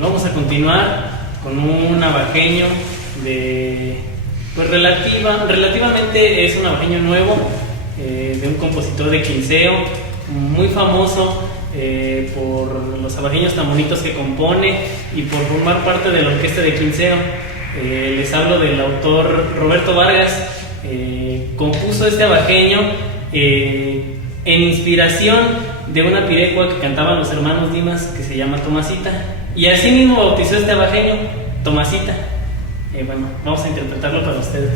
Vamos a continuar con un navajeño de, pues relativamente es un navajeño nuevo, de un compositor de quinceo muy famoso por los navajeños tan bonitos que compone y por formar parte de la orquesta de quinceo. Les hablo del autor Roberto Vargas. Compuso este navajeño en inspiración de una pirecua que cantaban los hermanos Dimas, que se llama Tomasita, y así mismo bautizó este navajeño Tomasita. Bueno, vamos a interpretarlo para ustedes.